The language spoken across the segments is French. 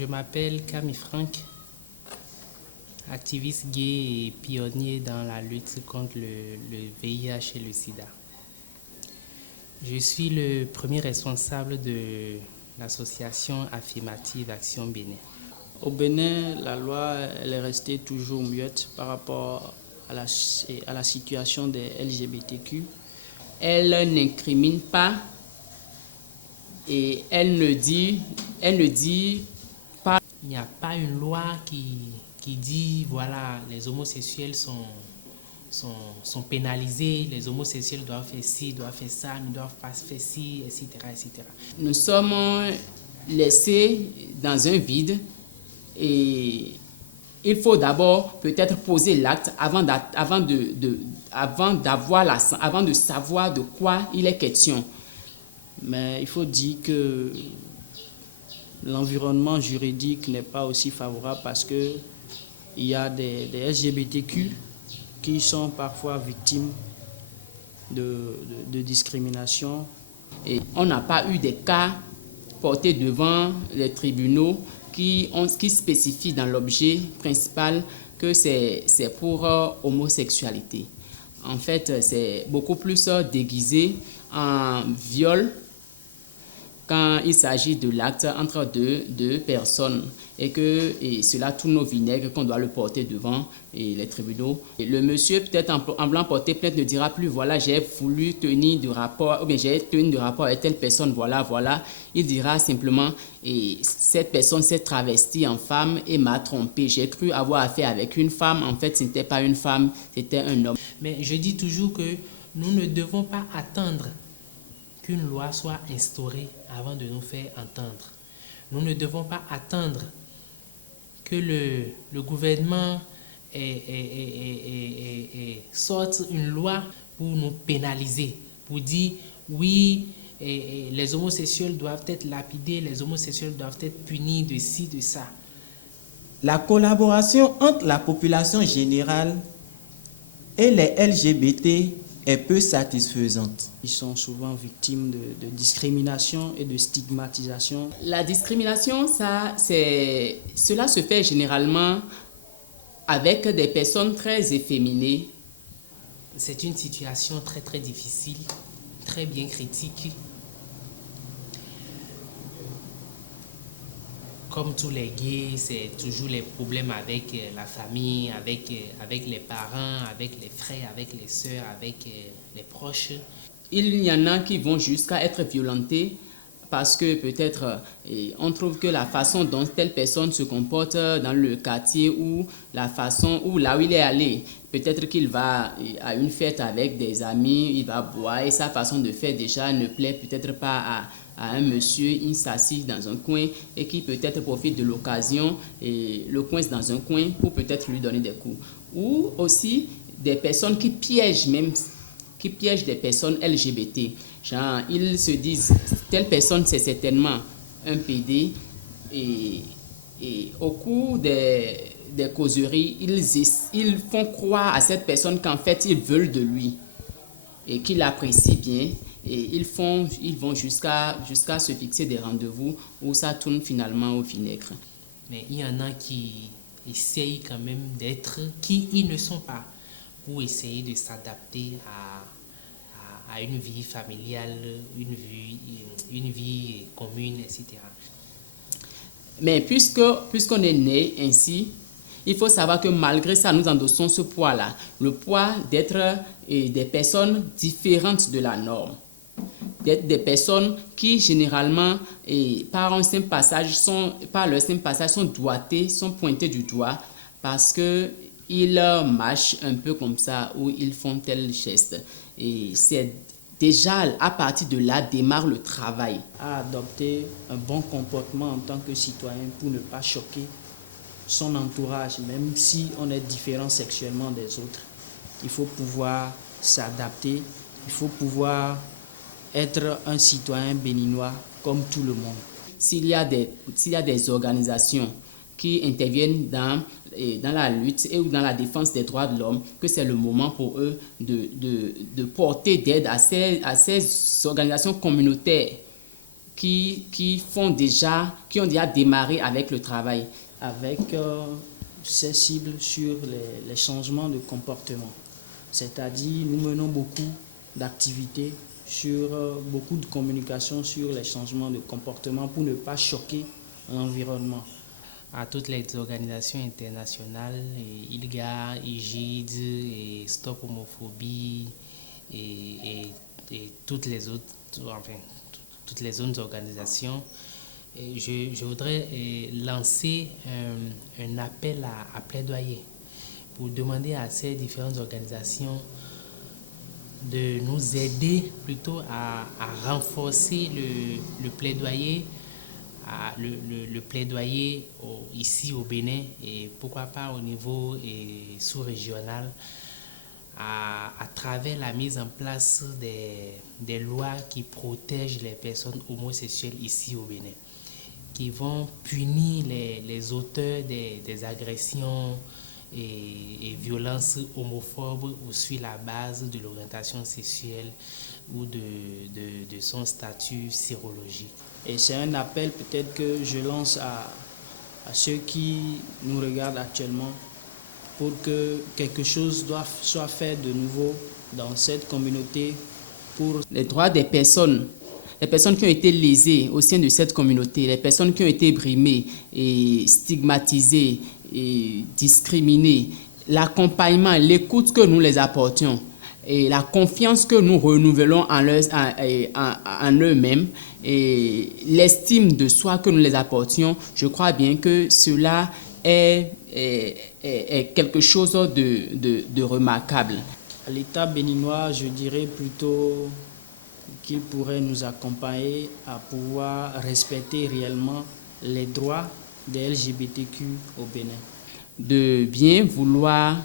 Je m'appelle Camille Franck, activiste gay et pionnier dans la lutte contre le VIH et le sida. Je suis le premier responsable de l'association affirmative Action Bénin. Au Bénin, la loi elle est restée toujours muette par rapport à la situation des LGBTQ. Elle n'incrimine pas et elle ne dit pas. Il n'y a pas une loi qui dit voilà, les homosexuels sont pénalisés, les homosexuels doivent faire ci, doivent faire ça, ne doivent pas faire ci, etc., etc. Nous sommes laissés dans un vide et il faut d'abord peut-être poser l'acte avant de savoir de quoi il est question. Mais il faut dire que l'environnement juridique n'est pas aussi favorable parce qu'il y a des LGBTQ qui sont parfois victimes de discrimination. Et on n'a pas eu des cas portés devant les tribunaux qui spécifient dans l'objet principal que c'est pour homosexualité. En fait, c'est beaucoup plus déguisé en viol quand il s'agit de l'acte entre deux personnes et cela tourne au vinaigre qu'on doit le porter devant les tribunaux. Et le monsieur, peut-être en blanc porté plainte, ne dira plus voilà, j'ai voulu tenir de rapport, ou bien j'ai tenu de rapport avec telle personne, voilà. Il dira simplement cette personne s'est travestie en femme et m'a trompé. J'ai cru avoir affaire avec une femme, en fait ce n'était pas une femme, c'était un homme. Mais je dis toujours que nous ne devons pas attendre qu'une loi soit instaurée avant de nous faire entendre. Nous ne devons pas attendre que le gouvernement sorte une loi pour nous pénaliser, pour dire oui, les homosexuels doivent être lapidés, les homosexuels doivent être punis de ci, de ça. La collaboration entre la population générale et les LGBT est peu satisfaisante. Ils sont souvent victimes de discrimination et de stigmatisation. La discrimination, cela se fait généralement avec des personnes très efféminées. C'est une situation très très difficile, très bien critique. Comme tous les gays, c'est toujours les problèmes avec la famille, avec les parents, avec les frères, avec les sœurs, avec les proches. Il y en a qui vont jusqu'à être violentés parce que peut-être on trouve que la façon dont telle personne se comporte dans le quartier ou la façon où là où il est allé, peut-être qu'il va à une fête avec des amis, il va boire et sa façon de faire déjà ne plaît peut-être pas à un monsieur, il s'assied dans un coin et qui peut-être profite de l'occasion et le coince dans un coin pour peut-être lui donner des coups. Ou aussi des personnes qui piègent des personnes LGBT. Genre, ils se disent, telle personne c'est certainement un PD et au cours des causeries, ils font croire à cette personne qu'en fait ils veulent de lui et qu'il l'apprécie bien. Et ils vont jusqu'à se fixer des rendez-vous où ça tourne finalement au vinaigre. Mais il y en a qui essayent quand même qui ils ne sont pas, pour essayer de s'adapter à une vie familiale, une vie commune, etc. Mais puisqu'on est né ainsi, il faut savoir que malgré ça, nous endossons ce poids-là, le poids d'être des personnes différentes de la norme. D'être des personnes qui généralement, par leur simple passage, sont doigtées, sont pointées du doigt parce qu'ils marchent un peu comme ça ou ils font tel geste. Et c'est déjà à partir de là démarre le travail. À adopter un bon comportement en tant que citoyen pour ne pas choquer son entourage, même si on est différent sexuellement des autres. Il faut pouvoir s'adapter, il faut pouvoir être un citoyen béninois comme tout le monde. S'il y a des organisations qui interviennent dans la lutte ou dans la défense des droits de l'homme, que c'est le moment pour eux de porter d'aide à ces organisations communautaires qui ont déjà démarré avec le travail. Avec ces cibles sur les changements de comportement. C'est-à-dire, nous menons beaucoup d'activités sur beaucoup de communication sur les changements de comportement pour ne pas choquer l'environnement. À toutes les organisations internationales, ILGA, IGID, et Stop Homophobie et toutes les autres, enfin, toutes les autres organisations, je voudrais lancer un appel à plaidoyer pour demander à ces différentes organisations de nous aider plutôt à renforcer le plaidoyer, le plaidoyer ici au Bénin et pourquoi pas au niveau sous-régional à travers la mise en place des lois qui protègent les personnes homosexuelles ici au Bénin, qui vont punir les auteurs des agressions et violences homophobes ou sur la base de l'orientation sexuelle ou de son statut sérologique. Et c'est un appel peut-être que je lance à ceux qui nous regardent actuellement pour que quelque chose soit fait de nouveau dans cette communauté pour les droits des personnes. Les personnes qui ont été lésées au sein de cette communauté, les personnes qui ont été brimées et stigmatisées et discriminées, l'accompagnement, l'écoute que nous les apportions et la confiance que nous renouvelons en eux-mêmes et l'estime de soi que nous les apportions, je crois bien que cela est quelque chose de remarquable. À l'État béninois, je dirais plutôt qu'il pourrait nous accompagner à pouvoir respecter réellement les droits des LGBTQ au Bénin. De bien vouloir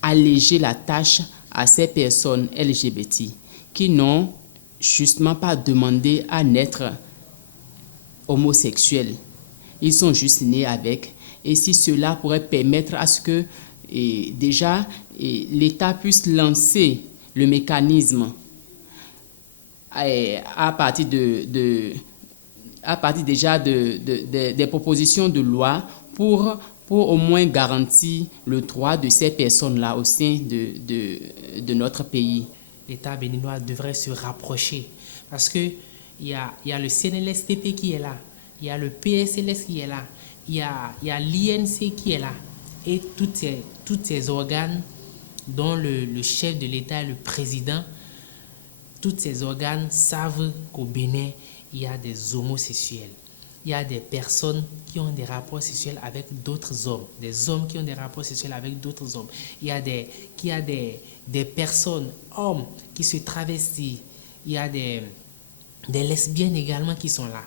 alléger la tâche à ces personnes LGBT qui n'ont justement pas demandé à naître homosexuels. Ils sont juste nés avec. Et si cela pourrait permettre à ce que déjà l'État puisse lancer le mécanisme à partir déjà des propositions de loi pour au moins garantir le droit de ces personnes-là au sein de notre pays. L'État béninois devrait se rapprocher parce qu'il y a le CNLSTP qui est là, il y a le PSLS qui est là, il y a l'INC qui est là et tous ces organes dont le chef de l'État est le président, tous ces organes savent qu'au Bénin, il y a des homosexuels. Il y a des personnes qui ont des rapports sexuels avec d'autres hommes, des hommes qui ont des rapports sexuels avec d'autres hommes. Il y a des personnes, hommes, qui se travestissent. Il y a des lesbiennes également qui sont là.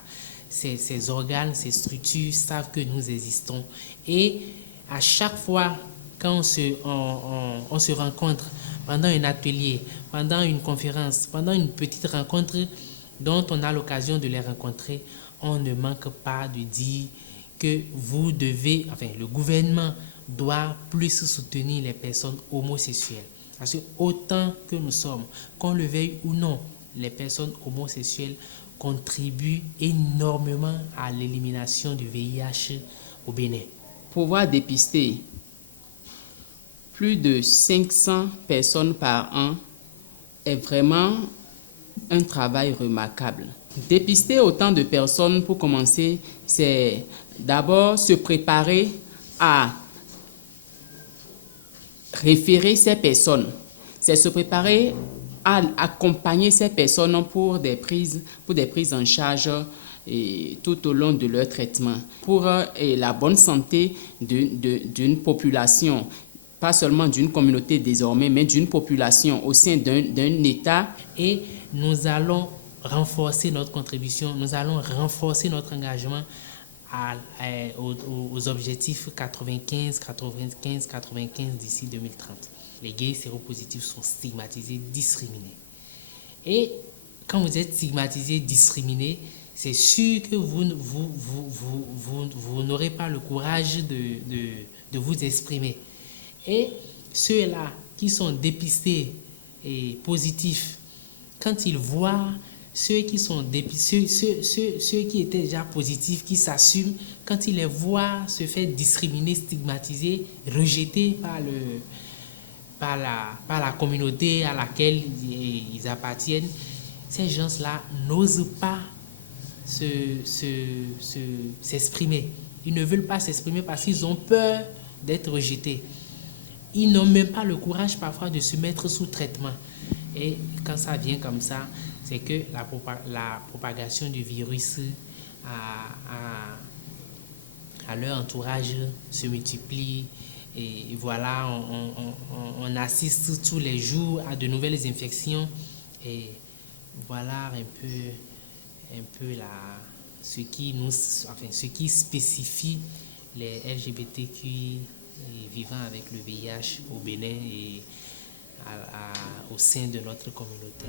Ces organes, ces structures savent que nous existons. Et à chaque fois quand on se rencontre pendant un atelier, pendant une conférence, pendant une petite rencontre dont on a l'occasion de les rencontrer, on ne manque pas de dire que le gouvernement doit plus soutenir les personnes homosexuelles. Parce que autant que nous sommes, qu'on le veuille ou non, les personnes homosexuelles contribuent énormément à l'élimination du VIH au Bénin. Pouvoir dépister plus de 500 personnes par an est vraiment un travail remarquable. Dépister autant de personnes, pour commencer, c'est d'abord se préparer à référer ces personnes. C'est se préparer à accompagner ces personnes pour des prises en charge tout au long de leur traitement. Pour la bonne santé d'une population, pas seulement d'une communauté désormais, mais d'une population au sein d'un État. Et nous allons renforcer notre contribution, nous allons renforcer notre engagement aux objectifs 95 d'ici 2030. Les gays séropositifs sont stigmatisés, discriminés. Et quand vous êtes stigmatisé, discriminé, c'est sûr que vous n'aurez pas le courage de vous exprimer. Et ceux-là qui sont dépistés et positifs quand ils voient ceux qui sont ceux qui étaient déjà positifs, qui s'assument, quand ils les voient se faire discriminer, stigmatiser, rejeter par la communauté à laquelle ils appartiennent, ces gens-là n'osent pas s'exprimer. Ils ne veulent pas s'exprimer parce qu'ils ont peur d'être rejetés. Ils n'ont même pas le courage parfois de se mettre sous traitement. Et quand ça vient comme ça, c'est que la propagation du virus à leur entourage se multiplie. Et voilà, on assiste tous les jours à de nouvelles infections. Et voilà un peu ce qui spécifie les LGBTQI vivant avec le VIH au Bénin et au sein de notre communauté.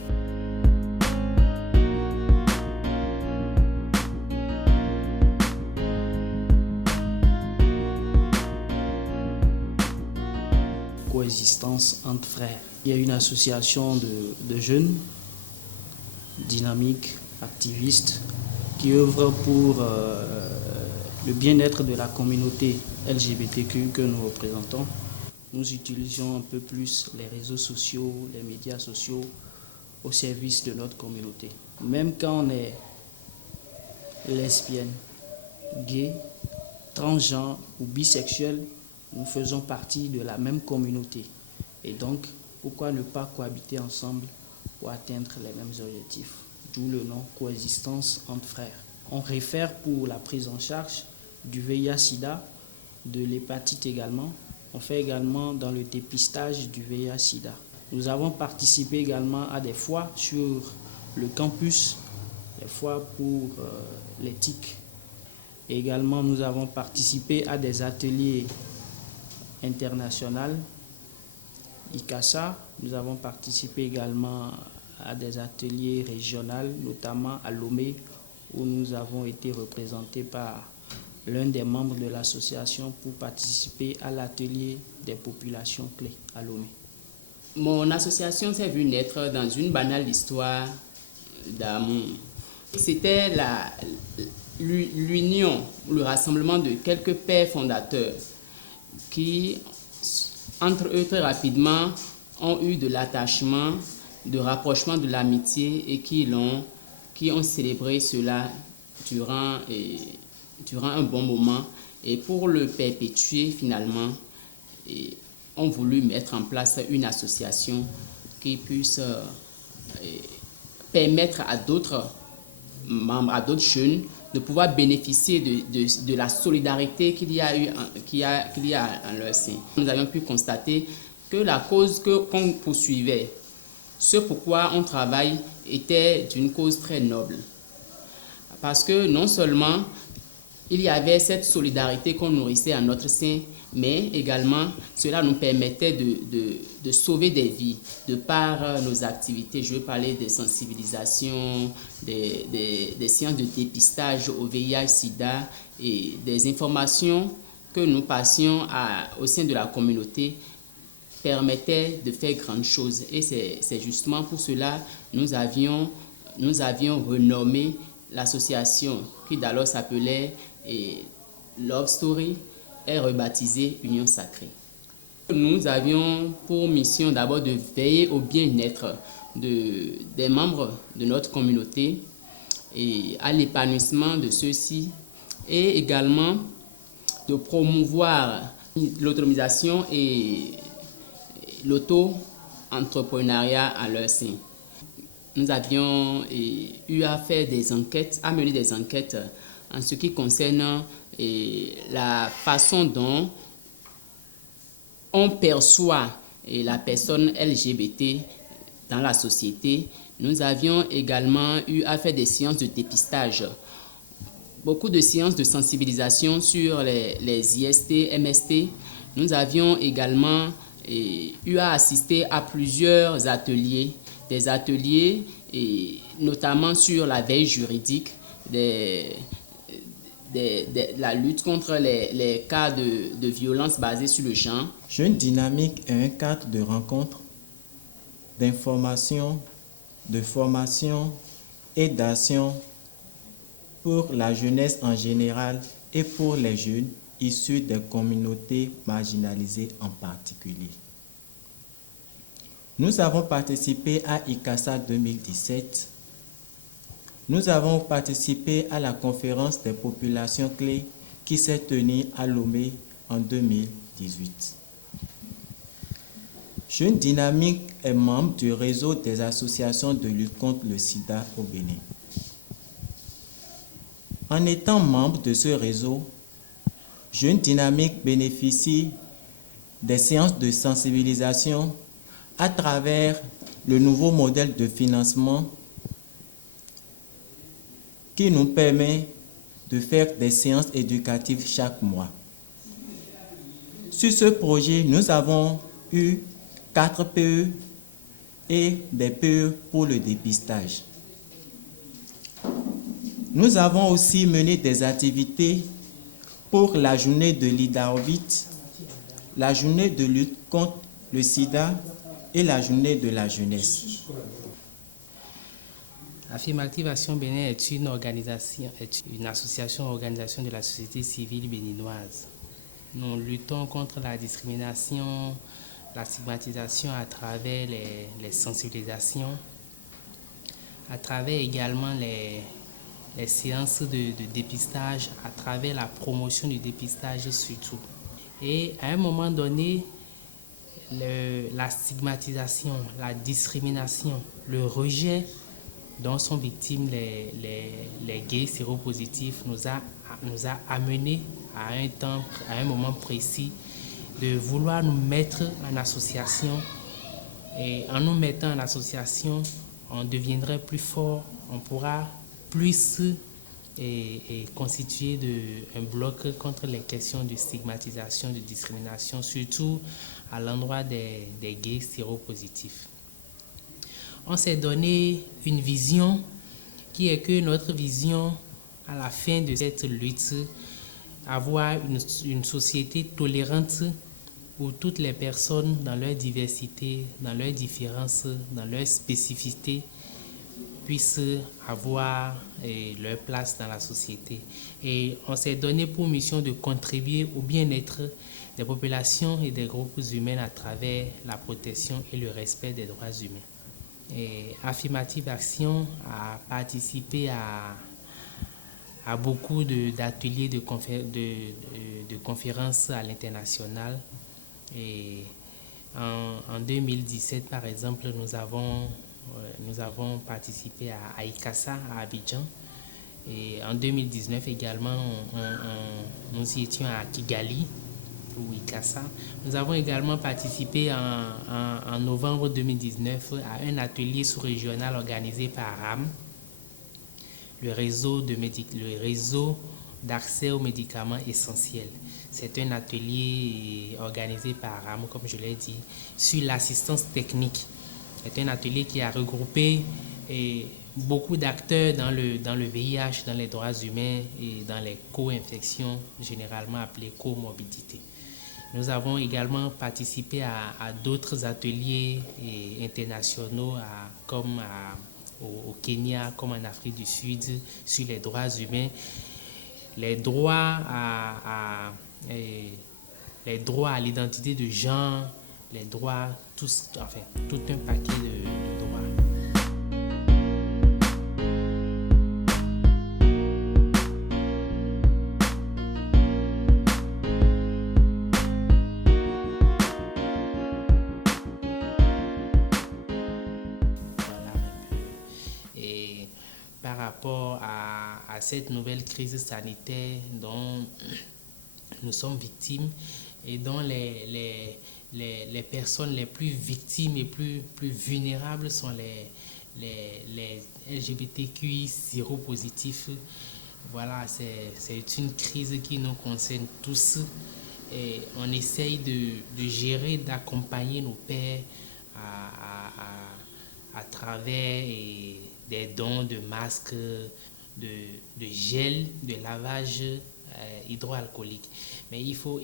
Coexistence entre frères. Il y a une association de jeunes dynamiques, activistes, qui œuvrent pour le bien-être de la communauté LGBTQ que nous représentons. Nous utilisons un peu plus les réseaux sociaux, les médias sociaux au service de notre communauté. Même quand on est lesbienne, gay, transgenre ou bisexuel, nous faisons partie de la même communauté. Et donc, pourquoi ne pas cohabiter ensemble pour atteindre les mêmes objectifs? D'où le nom coexistence entre frères. On réfère pour la prise en charge du VIH-Sida, de l'hépatite également. On fait également dans le dépistage du VIH-Sida. Nous avons participé également à des foires sur le campus, des foires pour l'éthique. Également, nous avons participé à des ateliers internationaux, ICASA. Nous avons participé également à des ateliers régionaux, notamment à Lomé, où nous avons été représentés par l'un des membres de l'association pour participer à l'atelier des populations clés à Lomé. Mon association s'est vue naître dans une banale histoire d'amour. C'était l'union, le rassemblement de quelques pères fondateurs qui, entre eux, très rapidement, ont eu de l'attachement, de rapprochement, de l'amitié et qui ont célébré cela durant un bon moment. Et pour le perpétuer, finalement, ont voulu mettre en place une association qui puisse permettre à d'autres membres, à d'autres jeunes, de pouvoir bénéficier de la solidarité qu'il y a en leur sein. Nous avions pu constater que la cause qu'on poursuivait, ce pourquoi on travaille, était d'une cause très noble. Parce que non seulement il y avait cette solidarité qu'on nourrissait en notre sein, mais également cela nous permettait de sauver des vies de par nos activités. Je veux parler des sensibilisations, des séances de dépistage au VIH-Sida et des informations que nous passions au sein de la communauté permettaient de faire grandes choses. Et c'est justement pour cela que nous avions renommé l'association qui d'alors s'appelait Love Story est rebaptisée Union Sacrée. Nous avions pour mission d'abord de veiller au bien-être des membres de notre communauté et à l'épanouissement de ceux-ci et également de promouvoir l'autonomisation et l'auto-entrepreneuriat à leur sein. Nous avions eu à faire à mener des enquêtes en ce qui concerne la façon dont on perçoit la personne LGBT dans la société. Nous avions également eu à faire des séances de dépistage, beaucoup de séances de sensibilisation sur les IST, MST. Nous avions également eu à assister à plusieurs ateliers, notamment sur la veille juridique, la lutte contre les cas de violence basés sur le genre. Jeunes Dynamiques est un cadre de rencontre, d'information, de formation et d'action pour la jeunesse en général et pour les jeunes issus des communautés marginalisées en particulier. Nous avons participé à ICASA 2017. Nous avons participé à la conférence des populations clés qui s'est tenue à Lomé en 2018. Jeunes Dynamiques est membre du réseau des associations de lutte contre le sida au Bénin. En étant membre de ce réseau, Jeunes Dynamiques bénéficie des séances de sensibilisation à travers le nouveau modèle de financement qui nous permet de faire des séances éducatives chaque mois. Sur ce projet, nous avons eu 4 PE et des PE pour le dépistage. Nous avons aussi mené des activités pour la journée de l'IDAOVIT, la journée de lutte contre le sida et la journée de la jeunesse. Affirmative Action Bénin est une association organisation de la société civile béninoise. Nous luttons contre la discrimination, la stigmatisation à travers les sensibilisations, à travers également les séances de dépistage, à travers la promotion du dépistage surtout. Et à un moment donné, la stigmatisation, la discrimination, le rejet dont sont victimes les gays séropositifs nous a amené à un moment précis de vouloir nous mettre en association. Et en nous mettant en association, on deviendrait plus fort, on pourra plus constituer un bloc contre les questions de stigmatisation, de discrimination, surtout à l'endroit des gays séropositifs. On s'est donné une vision qui est que notre vision à la fin de cette lutte, avoir une société tolérante où toutes les personnes dans leur diversité, dans leurs différences, dans leur spécificité puissent avoir leur place dans la société. Et on s'est donné pour mission de contribuer au bien-être des populations et des groupes humains à travers la protection et le respect des droits humains. Et Affirmative Action a participé à beaucoup d'ateliers de conférences à l'international. Et en 2017, par exemple, nous avons participé à ICASA à Abidjan. Et en 2019 également, nous y étions à Kigali pour ICASA. Nous avons également participé en novembre 2019 à un atelier sous-régional organisé par RAM, le réseau d'accès aux médicaments essentiels. C'est un atelier organisé par RAM, comme je l'ai dit, sur l'assistance technique. C'est un atelier qui a regroupé beaucoup d'acteurs dans le VIH, dans les droits humains et dans les co-infections, généralement appelées comorbidités. Nous avons également participé à d'autres ateliers internationaux comme au Kenya, comme en Afrique du Sud, sur les droits humains, les droits à l'identité de genre, les droits, tout un paquet de droits. Par rapport à cette nouvelle crise sanitaire dont nous sommes victimes et dont les personnes les plus victimes et plus vulnérables sont les LGBTQI séropositifs. Voilà, c'est une crise qui nous concerne tous et on essaye de gérer, d'accompagner nos pairs à travers des dons de masques, de gel, de lavage hydroalcoolique. Mais il faut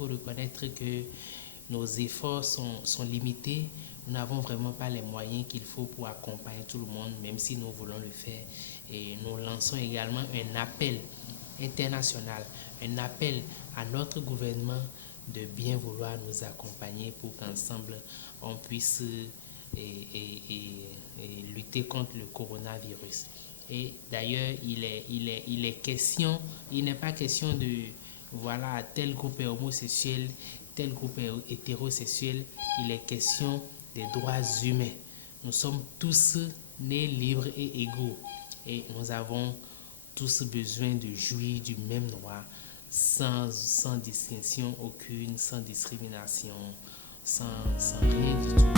reconnaître que nos efforts sont limités nous n'avons vraiment pas les moyens qu'il faut pour accompagner tout le monde, même si nous voulons le faire. Et nous lançons également un appel international, un appel à notre gouvernement de bien vouloir nous accompagner pour qu'ensemble on puisse lutter contre le coronavirus. Et d'ailleurs, il n'est pas question de, voilà, tel groupe est homosexuel, tel groupe est hétérosexuel. Il est question des droits humains. Nous sommes tous nés libres et égaux. Et nous avons tous besoin de jouir du même droit, sans distinction aucune, sans discrimination, sans rien du tout.